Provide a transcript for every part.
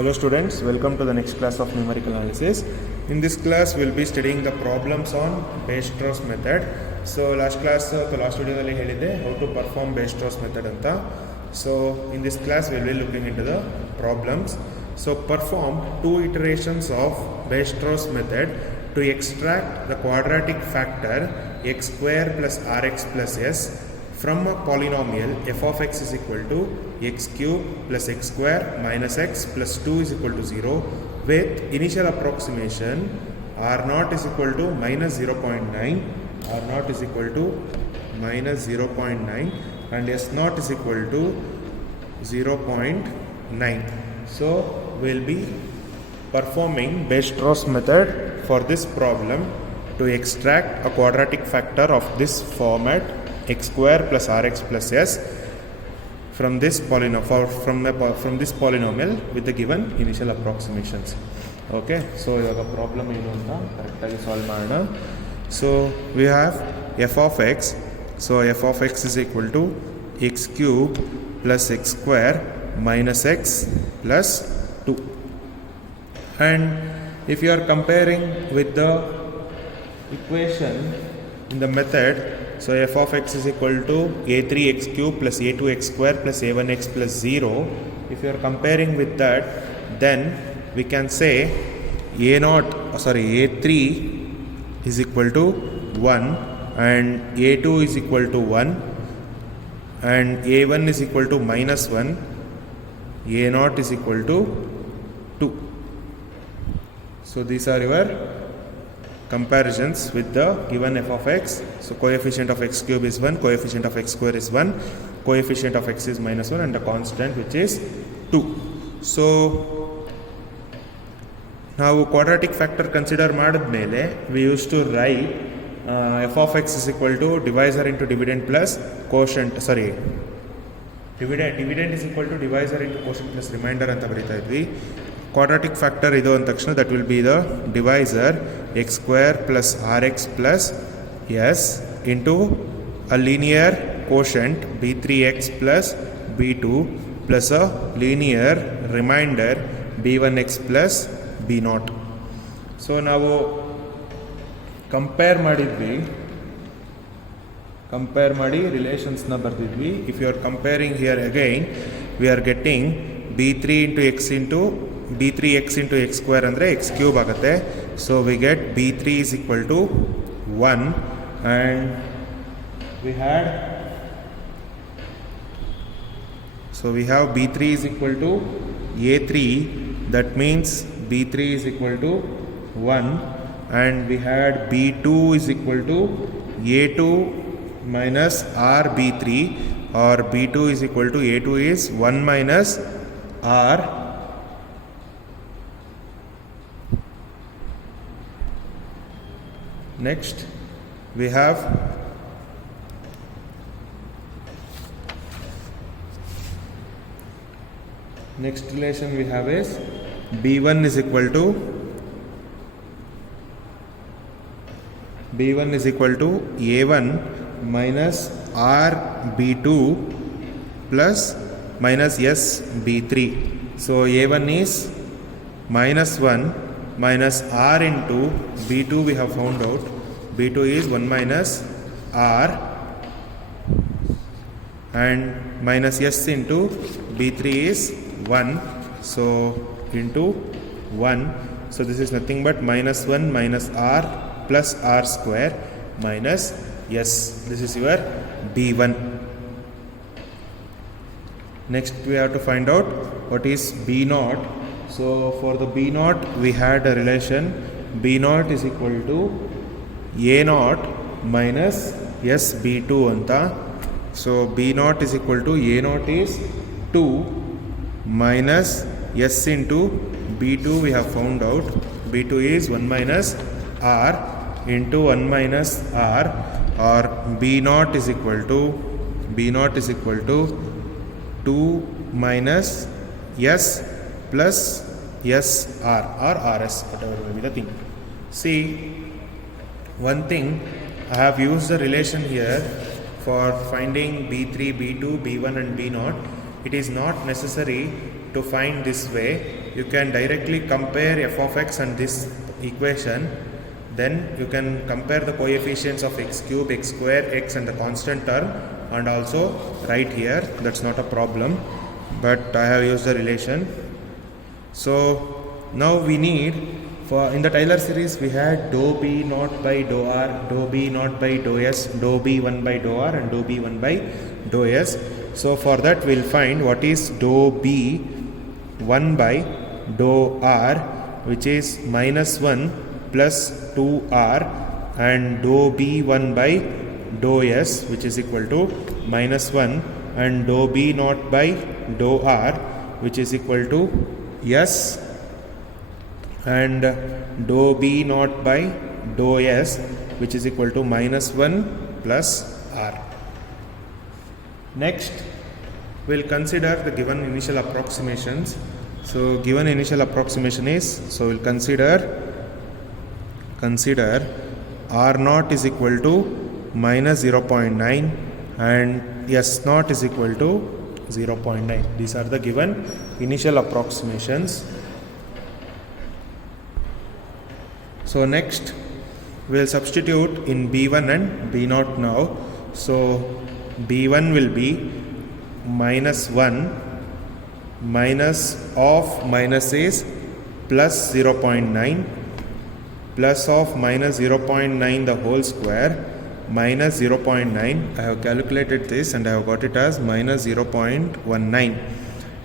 Hello students, welcome to the next class of numerical analysis. In this class we will be studying the problems on Weierstrass method. So last video alli helide how to perform Weierstrass method anta. So in this class we will be looking into the problems. So perform two iterations of Weierstrass method to extract the quadratic factor x square plus rx plus s from a polynomial f of x is equal to x cube plus x square minus x plus 2 is equal to 0 with initial approximation r naught is equal to minus 0.9, r naught is equal to minus 0.9 and s naught is equal to 0.9. So we'll be performing Weierstrass method for this problem to extract a quadratic factor of this format x square plus rx plus s from this polynomial with the given initial approximations. Okay, so the problem correctly solve. So we have f of x. So f of x is equal to x cube plus x square minus x plus 2. And if you are comparing with the equation in the method, so f of x is equal to a3x cube plus a2x square plus a1x plus 0. If you are comparing with that, then we can say a3 is equal to 1 and a2 is equal to 1 and a1 is equal to minus 1, a0 is equal to 2. So these are your comparisons with the given f of x. So coefficient of x cube is 1, coefficient of x square is 1, coefficient of x is minus 1 and the constant which is 2. So now quadratic factor consider madadmele we used to write f of x is equal to divisor into dividend plus quotient, dividend is equal to divisor into quotient plus remainder anta barita idvi. Quadratic factor idu and takshana that will be the divisor x square plus rx plus s into a linear quotient b3x plus b2 plus a linear remainder b1x plus b0. So ನಾವು compare ಮಾಡಿ relations ನ ಬರ್ದಿದ್ವಿ. If you are comparing here again, we are getting b3x into x square ಅಂದರೆ x cube ಆಗುತ್ತೆ. So we get b3 is equal to 1 and we have b3 is equal to a3, that means b3 is equal to 1 and we had b2 is equal to a2 minus r b3 or b2 is equal to a2 is 1 minus r. Next we have next relation we have is b1 is equal to a1 minus r b2 plus minus s b3. So a1 is minus 1 minus r into b2 we have found out. b2 is 1 minus r and minus s into b3 is 1. So into 1. So this is nothing but minus 1 minus r plus r square minus s. This is your b1. Next we have to find out what is b0. So for the b0 we had a relation b0 is equal to a0 minus s b2 anta. So b0 is equal to a0 is 2 minus s into b2 we have found out. b2 is 1 minus r into 1 minus r or b0 is equal to 2 minus s plus sr or rs, whatever may be the thing. See, one thing, I have used the relation here for finding b3, b2, b1 and b0. It is not necessary to find this way, you can directly compare f of x and this equation. Then you can compare the coefficients of x cube, x square, x and the constant term, and also write here. That's not a problem, but I have used the relation. So now we need, for in the Taylor series we had dou b naught by dou r, dou b naught by dou s, dou b 1 by dou r and dou b 1 by dou s. So for that we'll find what is dou b 1 by dou r, which is minus 1 plus 2r, and dou b 1 by dou s, which is equal to minus 1, and dou b naught by dou r, which is equal to s, and dou b naught by dou s, which is equal to minus 1 plus r. Next, we'll consider the given initial approximations. So given initial approximation is, so we'll consider r naught is equal to minus 0.9 and s naught is equal to 0.9. These are the given initial approximations. So next we'll substitute in b1 and b0 now. So b1 will be minus 1 minus of minus is plus 0.9 plus of minus 0.9 the whole square minus 0.9. I have calculated this and I have got it as minus 0.19.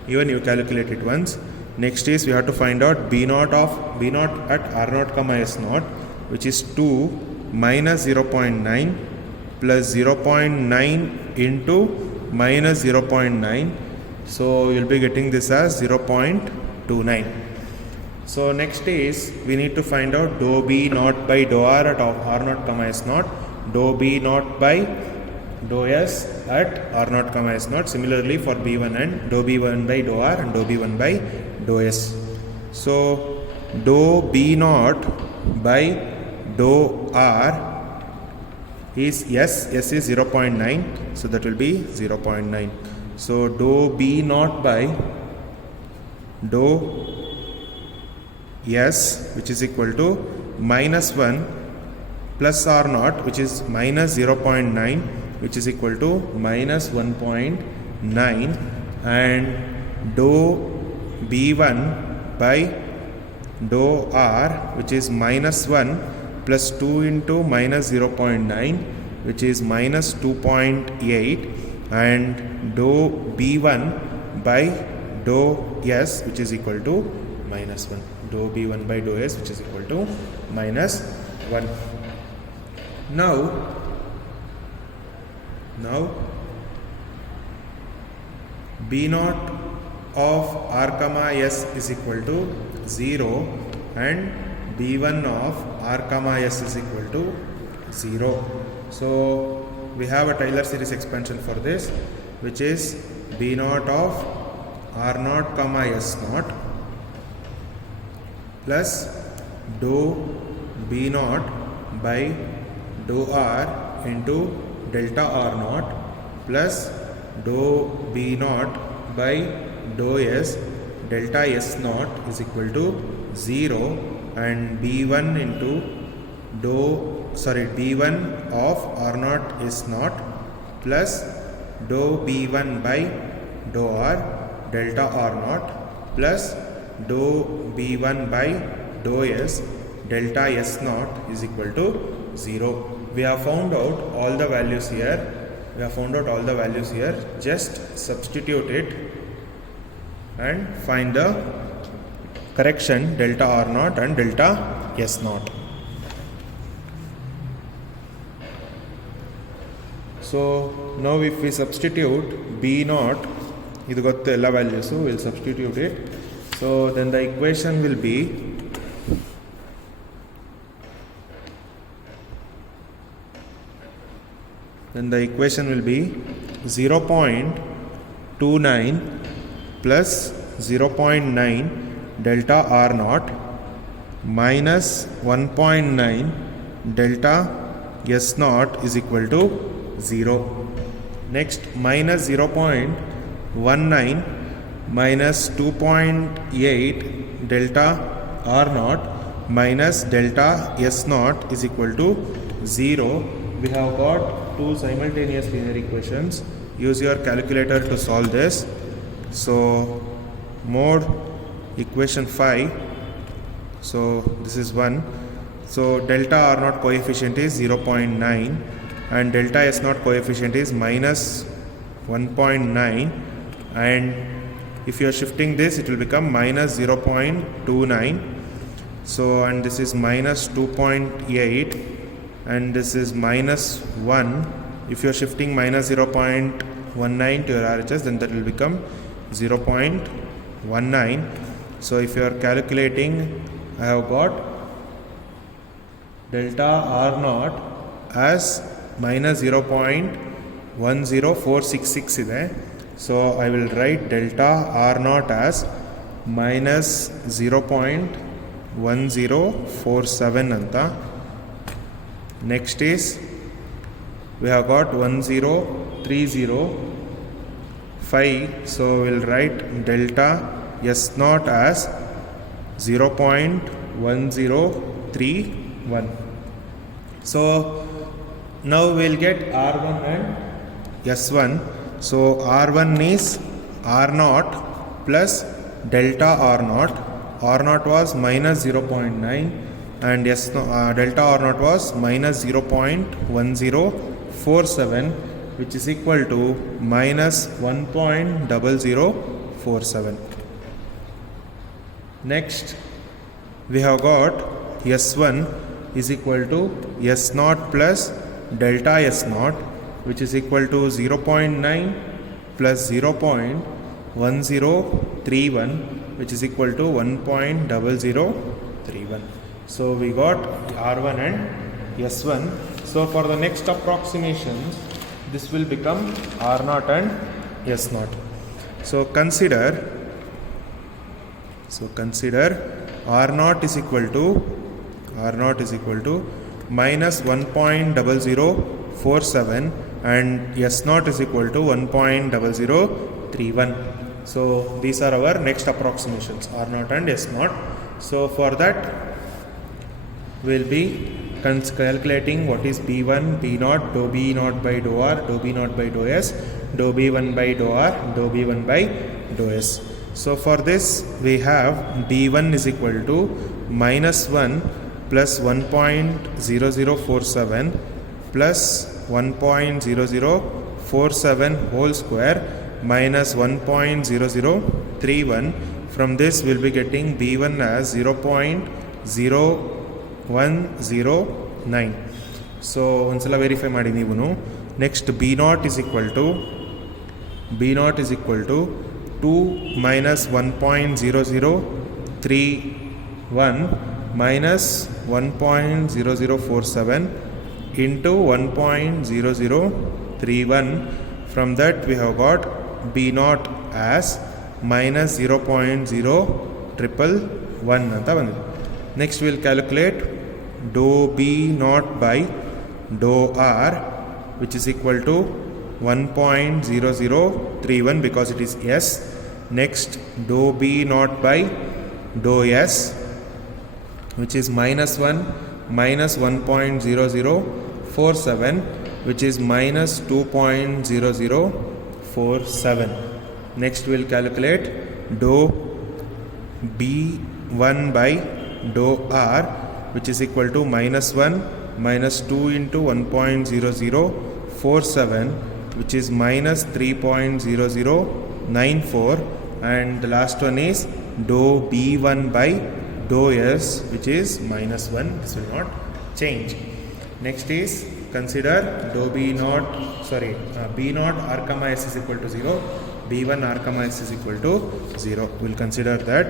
Even you calculate it once. Next is we have to find out b0 at r0 comma s0, which is 2 minus 0.9 plus 0.9 into minus 0.9. So you'll be getting this as 0.29. So next is we need to find out dou b naught by dou r at r0 comma s0, dou b naught by dou s at r0 comma s0. Similarly for b1 and dou b1 by dou r and dou b1 by dou s. So dou b naught by dou r is s is 0.9, so that will be 0.9. So dou b naught by dou s, which is equal to minus 1 plus r naught, which is minus 0.9, which is equal to minus 1.9, and dou b1 by dou r, which is minus 1 plus 2 into minus 0.9, which is minus 2.8, and dou b1 by dou s, which is equal to minus 1. Dou b1 by dou s, which is equal to minus 1. Now b naught of r comma s is equal to 0 and b1 of r comma s is equal to 0. So we have a Taylor series expansion for this, which is b naught of r naught comma s naught plus dou b naught by dou r into delta r naught plus dou b naught by dou s delta s naught is equal to 0, and b1 into b1 of r naught is naught plus dou b1 by dou r delta r naught plus dou b1 by dou s delta s naught is equal to 0. We have found out all the values here. Just substitute it and find the correction delta r naught and delta s naught. So now if we substitute b naught, idu gottu ella values, we will substitute it. So then the equation will be then the equation will be 0.29 plus 0.9 delta R naught minus 1.9 delta S naught is equal to 0. Next, minus 0.19 minus 2.8 delta R naught minus delta S naught is equal to 0. We have got two simultaneous linear equations. Use your calculator to solve this. So mode equation 5. So this is 1. So delta R naught coefficient is 0.9 and delta S naught coefficient is minus 1.9, and if you are shifting this it will become minus 0.29. So and this is minus 2.8 and this is minus 1. If you are shifting minus 0.19 to your RHS, then that will become 0.19. So if you are calculating, I have got delta R naught as minus 0.10466 ಇದೆ. So I will write delta R naught as minus 0.1047 anta. Next is we have got 10305. So we'll write delta S naught as 0.1031. So now we'll get R1 and S1. So R1 is R naught plus delta R naught. R naught was minus 0.9 and delta R naught was minus 0.1047, which is equal to minus 1.0047. Next we have got S1 is equal to S naught plus delta S naught, which is equal to 0.9 plus 0.1031, which is equal to 1.0031. So we got R1 and S1. So for the next approximations, this will become R0 and S0. So consider R0 is equal to minus 1.0047 and S0 is equal to 1.0031. So these are our next approximations, R0 and S0. So for that we will be calculating what is B1, B0, dou B0 by dou R, dou B0 by dou S, dou B1 by dou R, dou B1 by dou S. So for this we have B1 is equal to minus 1 plus 1.0047 plus 1.0047 whole square minus 1.0031. From this we will be getting B1 as 0.0109. So once verify ಮಾಡಿ ನೀವು. Next B0 is equal to 2 minus 1.0031 minus 1.0047 into 1.0031. From that we have got B0 as minus 0.0111 ಅಂತ ಬಂದಿದೆ. Next we will calculate dou B0 by dou R, which is equal to 1.0031 because it is S. Next dou B0 by dou S, which is minus 1 minus 1.0047, which is minus 2.0047. Next we will calculate dou B1 by dou R, which is equal to minus 1 minus 2 into 1.0047, which is minus 3.0094, and the last one is dou B1 by dou S, which is minus 1. This will not change. Next is consider dou B0 R comma S is equal to 0, B1 R comma S is equal to 0. We will consider that.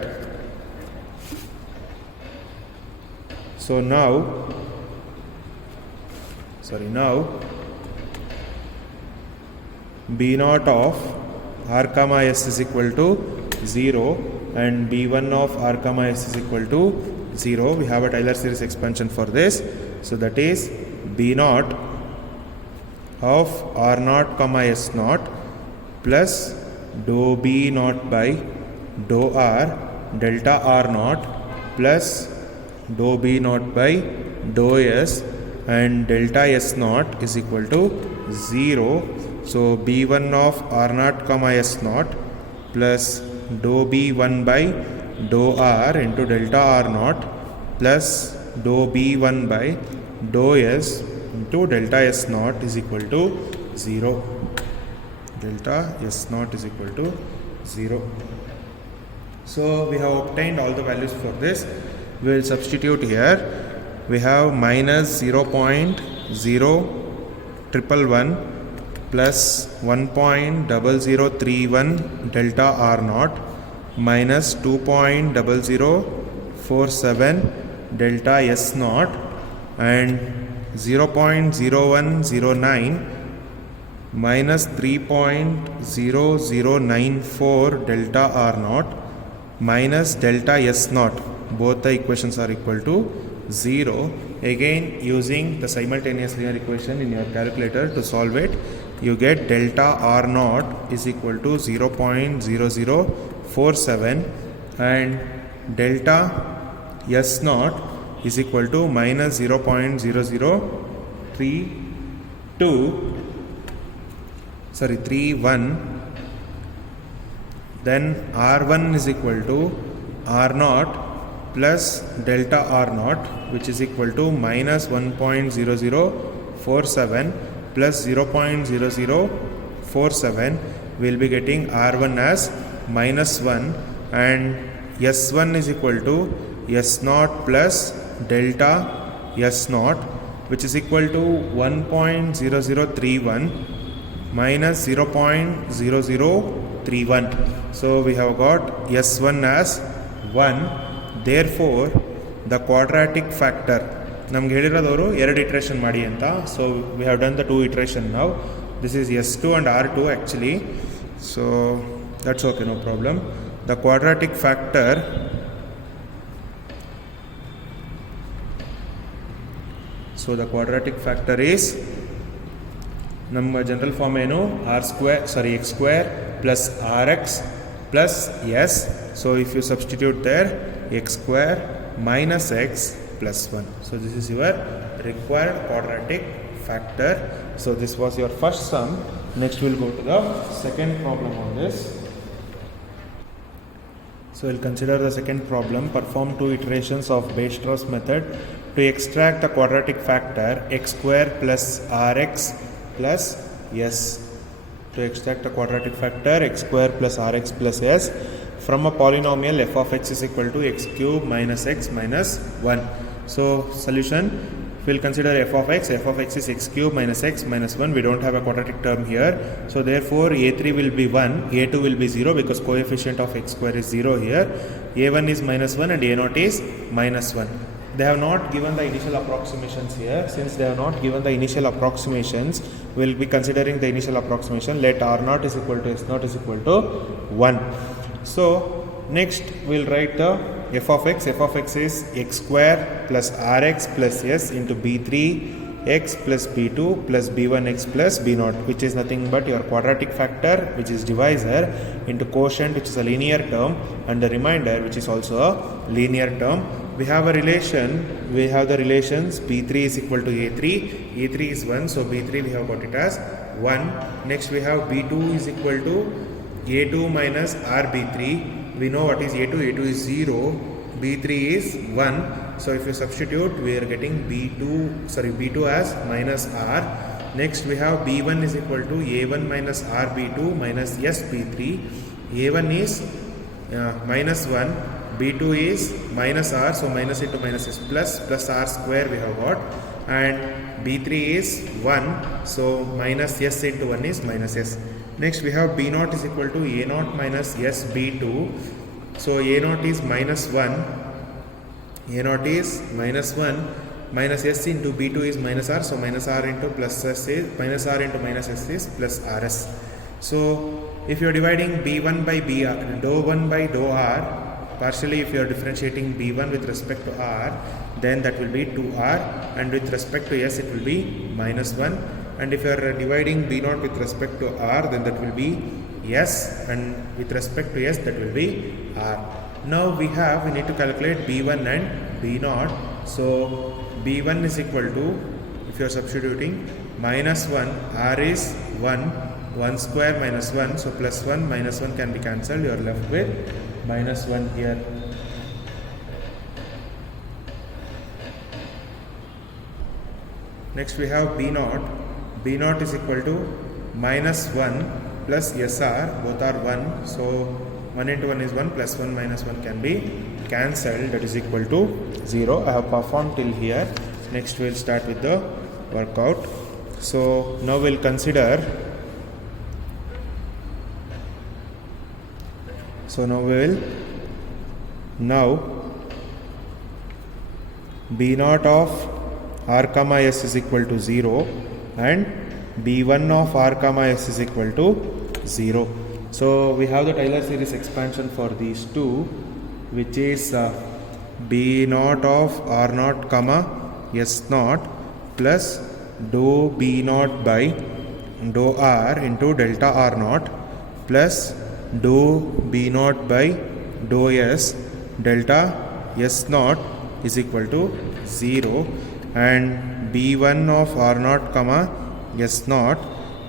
So now B0 of R comma S is equal to 0 and B1 of R comma S is equal to 0. We have a Taylor series expansion for this. So that is B0 of R0 comma S0 plus dou B naught by dou R delta R naught plus dou B naught by dou S and delta S naught is equal to 0. So B1 of R naught comma S naught plus dou B1 by dou R into delta R naught plus dou B1 by dou S into delta S naught is equal to 0. Delta S naught is equal to 0. So we have obtained all the values for this. We will substitute here. We have minus 0.0111 plus 1.0031 delta R naught minus 2.0047 delta S naught and 0.0109 minus 3.0094 delta R naught minus delta S naught. Both the equations are equal to 0. Again, using the simultaneous linear equation in your calculator to solve it, you get delta R naught is equal to 0.0047 and delta S naught is equal to minus 0.0031. Then R1 is equal to R naught plus delta R naught, which is equal to minus 1.0047 plus 0.0047. We'll be getting R1 as minus 1 and S1 is equal to S naught plus delta S naught, which is equal to 1.0031 minus 0.0031. So we have got S1 as 1. Therefore the quadratic factor ನಮ್ಗೆ ಹೇಳಿರೋದವರು 2 iteration ಮಾಡಿ ಅಂತ. So we have done the 2 iteration now. This is S2 and R2 actually. So that's okay, no problem. The quadratic factor is ನಮ್ಮ general form ಏನು x square plus rx plus s. So if you substitute there, x square minus x plus 1. So this is your required quadratic factor. So this was your first sum. Next we'll go to the second problem on this. So we'll consider the second problem. Perform 2 iterations of Weierstrass method to extract the quadratic factor x square plus rx plus s. To extract the quadratic factor x square plus rx plus s from a polynomial f of x is equal to x cube minus x minus 1. So solution, we'll consider f of x is x cube minus x minus 1. We don't have a quadratic term here. So therefore a3 will be 1, a2 will be 0 because coefficient of x square is 0 here. a1 is minus 1 and a0 is minus 1. They have not given the initial approximations here. Since they have not given the initial approximations, we'll be considering the initial approximation. Let r0 is equal to s0 is equal to 1. So next we'll write the f of x. F of x is x square plus rx plus s into b3 x plus b2 plus b1x plus b0, which is nothing but your quadratic factor, which is divisor, into quotient, which is a linear term, and the remainder, which is also a linear term. We have a relation. We have the relations b3 is equal to a3. a3 is 1, so b3 we have got it as 1. Next we have b2 is equal to a2 minus rb3. We know what is a2. a2 is 0. b3 is 1. So if you substitute, we are getting b2 as minus r. Next we have b1 is equal to a1 minus rb2 minus sb3. a1 is minus 1. b2 is minus r, so minus into minus is plus r square we have got, and b3 is 1, so minus s into 1 is minus s. Next we have b0 is equal to a0 minus sb2. So a0 is minus 1, minus s into b2 is minus r, so minus r into plus s is minus r into minus s is plus rs. So if you are dividing b1 by br, dou 1 by dou r, partially if you are differentiating b1 with respect to r, then that will be 2r, and with respect to s it will be minus 1, and if you are dividing b0 with respect to r, then that will be S, and with respect to S that will be R. Now we need to calculate B1 and B0. So B1 is equal to, if you are substituting, minus 1, R is 1 square minus 1, so plus 1 minus 1 can be cancelled, you are left with minus 1 here. Next we have B0. B0 is equal to minus 1 plus SR, both are 1, so 1 into 1 is 1, plus 1 minus 1 can be cancelled, that is equal to 0. I have performed till here. Next we will start with the workout. So now we will consider, now B0 of R comma S is equal to 0 and B1 of R comma S is equal to 0. So we have the Taylor series expansion for these two, which is B0 of R0 comma S0 plus dou B0 by dou R into delta R0 plus dou B0 by dou S delta S0 is equal to 0, and B1 of R0 comma S0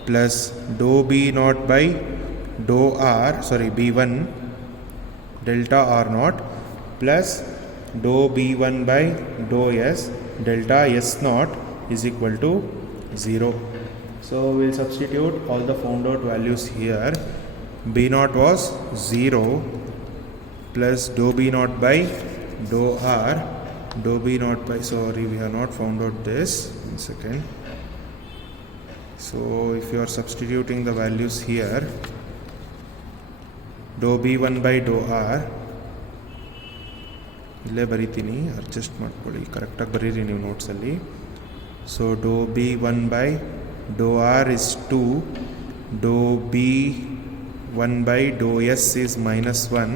plus dou B0 by dou B1 delta R0 plus dou B1 by dou S delta S0 is equal to 0. So we will substitute all the found out values here. B0 was 0 plus dou B0 by dou R, dou B0 by, sorry, we have not found out this, 1 second. So if you are substituting the values here, dou B1 by dou R, ಇಲ್ಲೇ ಬರೀತೀನಿ, adjust ಮಾಡ್ಕೊಳ್ಳಿ, ಕರೆಕ್ಟಾಗಿ ಬರೀರಿ ನೀವು ನೋಟ್ಸಲ್ಲಿ. So dou B1 by dou R is 2, dou B1 by dou S is minus 1,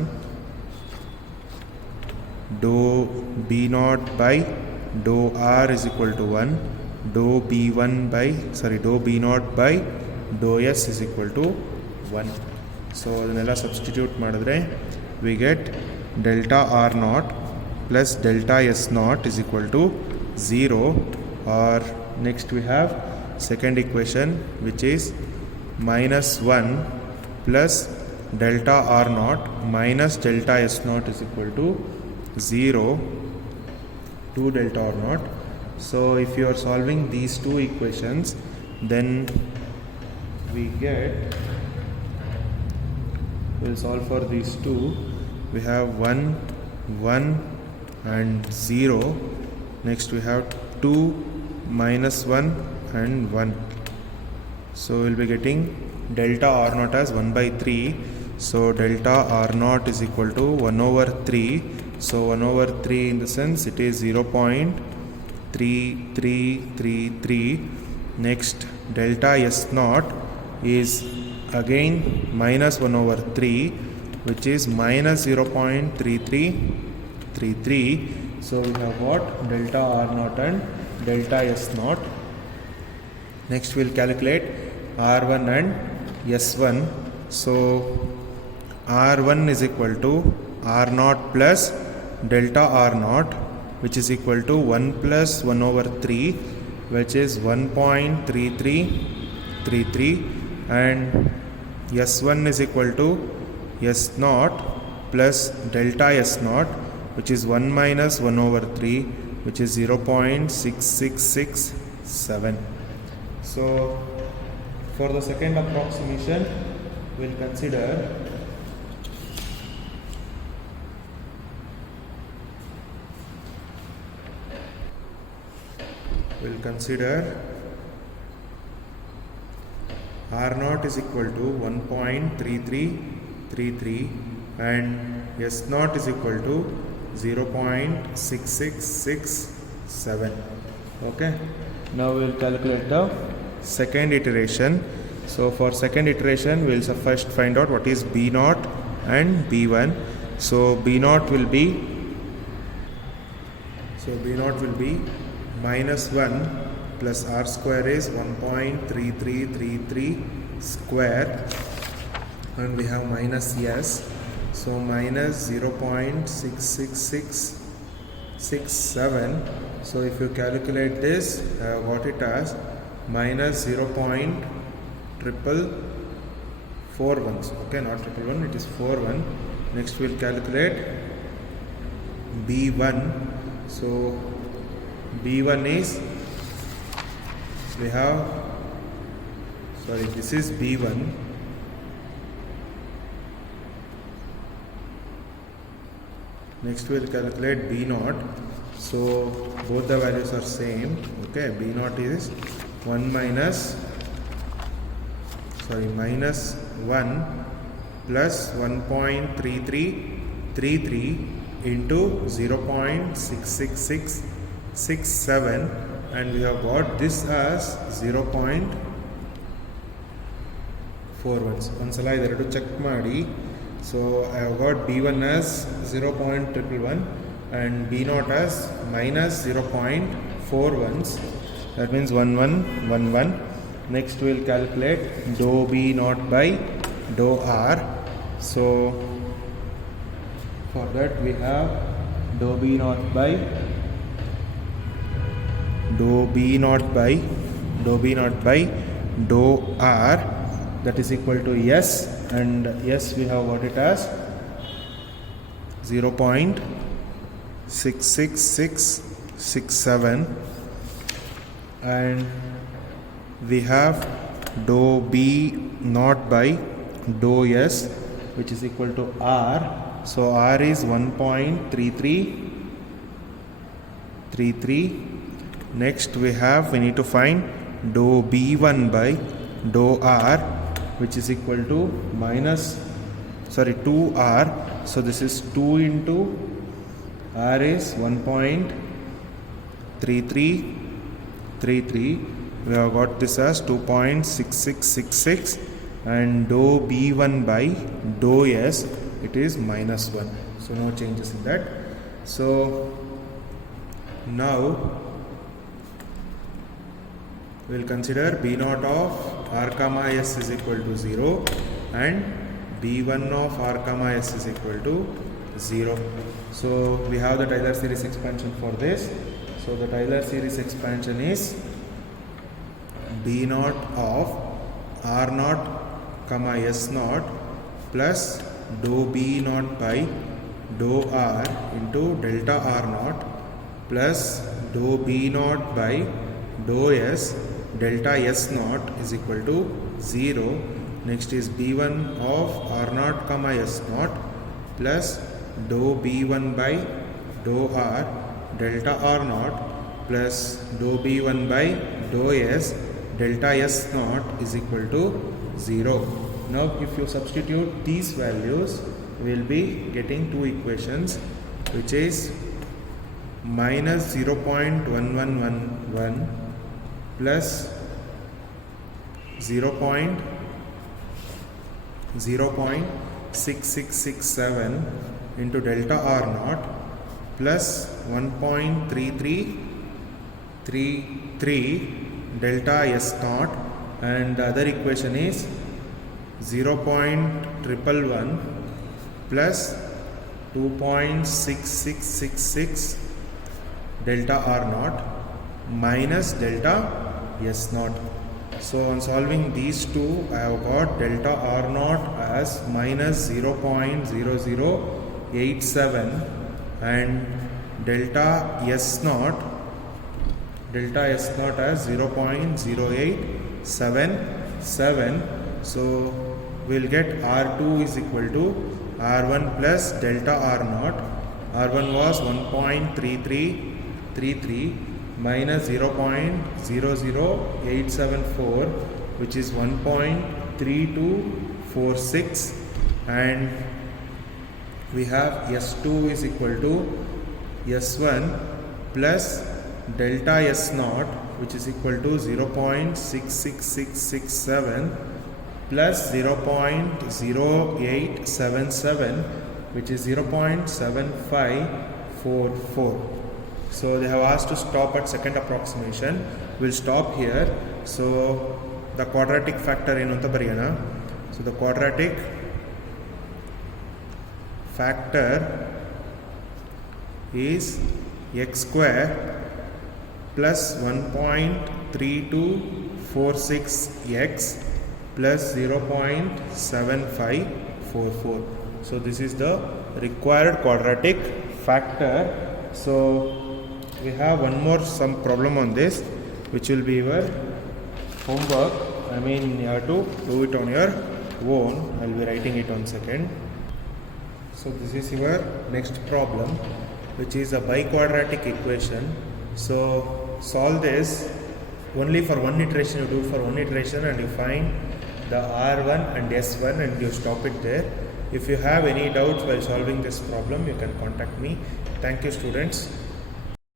dou B0 by dou R is equal to 1, dou B0 by dou S is equal to 1. So ಅದನ್ನೆಲ್ಲ substitute ಮಾಡಿದ್ರೆ we get delta R0 plus delta S0 is equal to 0, or next we have second equation, which is minus 1 plus delta R0 minus delta S0 is equal to 0 to delta R0. So if you are solving these two equations, then we will solve for these two. We have 1 and 0. Next we have 2 minus 1 and 1. So we will be getting delta R0 as 1 by 3. So delta R0 is equal to 1 over 3. So 1 over 3 in the sense it is 0.3333. Next delta S0 is again minus 1 over 3, which is minus 0.3333. So we have got delta R0 and delta S0. Next we will calculate R1 and S1. So R1 is equal to R0 plus delta R0, which is equal to 1 plus 1 over 3, which is 1.3333, and S1 is equal to S0 plus delta S0, which is 1 minus 1 over 3, which is 0.6667. So for the second approximation, we will consider R0 is equal to 1.3333 and S0 is equal to 0.6667. Okay. Now we will calculate the second iteration. So for second iteration, we will first find out what is B0 and B1. So B0 will be minus 1 plus R square is 1.3333 square and we have minus s, so minus 0.66667. So if you calculate this, I have got it as minus 0.441. Okay, not 111, it is 41. Next we'll calculate b1. So b1 is, we have, sorry, this is b1. Next we'll calculate b0. So both the values are same. Okay, b0 is 1 minus 1 plus 1.3333 into 0.66667, and we have got this as 0.41. ಒಂದ್ಸಲ ಇದೆರಡು check ಮಾಡಿ. So I have got b1 as 0.111 and b0 as minus 0.41. That means 1111. Next we will calculate dou b0 by dou r. So for that we have dou b0 by dou r, that is equal to s, and s we have got it as 0.66667, and we have dou b0 by dou s, which is equal to r. So r is 1.3333. Next we need to find dou b1 by dou r, which is equal to 2r. So this is 2 into r is 1.3333. We have got this as 2.6666, and dou b1 by dou s, it is minus 1. So no changes in that. So now we will consider b0 of r comma s is equal to 0 and b1 of r comma s is equal to 0. So we have the Taylor series expansion for this. So the Taylor series expansion is b0 of r0 comma s0 plus dou b0 by dou r into delta r0 plus dou b0 by dou s delta s0 is equal to 0. Next is b1 of r0 comma s0 plus dou b1 by dou r delta r0 plus dou b1 by dou s delta s0 is equal to 0. Now if you substitute these values, we will be getting two equations, which is minus 0.1111 plus 0.6667 into delta r0 plus 1.3333 delta s0, and the other equation is 0.111 plus 2.6666 delta r0 minus delta s0. So on solving these two, I have got delta r0 as minus 0.0087 and delta s0 as 0.0877. So we'll get r2 is equal to r1 plus delta r0. r1 was 1.3333 minus 0.00874, which is 1.3246, and we have s2 is equal to s1 plus delta s0, which is equal to 0.66667 plus 0.0877, which is 0.7544. So they have asked to stop at second approximation. We'll stop here. So the quadratic factor ಏನು ಅಂತ ಬರೆಯೋಣ. So the quadratic factor is x square plus 1.3246x plus 0.7544. So this is the required quadratic factor. So we have one more some problem on this, which will be your homework. I mean, you have to do it on your own. I'll be writing it on second. So this is your next problem, which is a biquadratic equation. So solve this only for one iteration. You do for one iteration and you find the R1 and S1 and you stop it there. If you have any doubts while solving this problem, you can contact me. Thank you, students.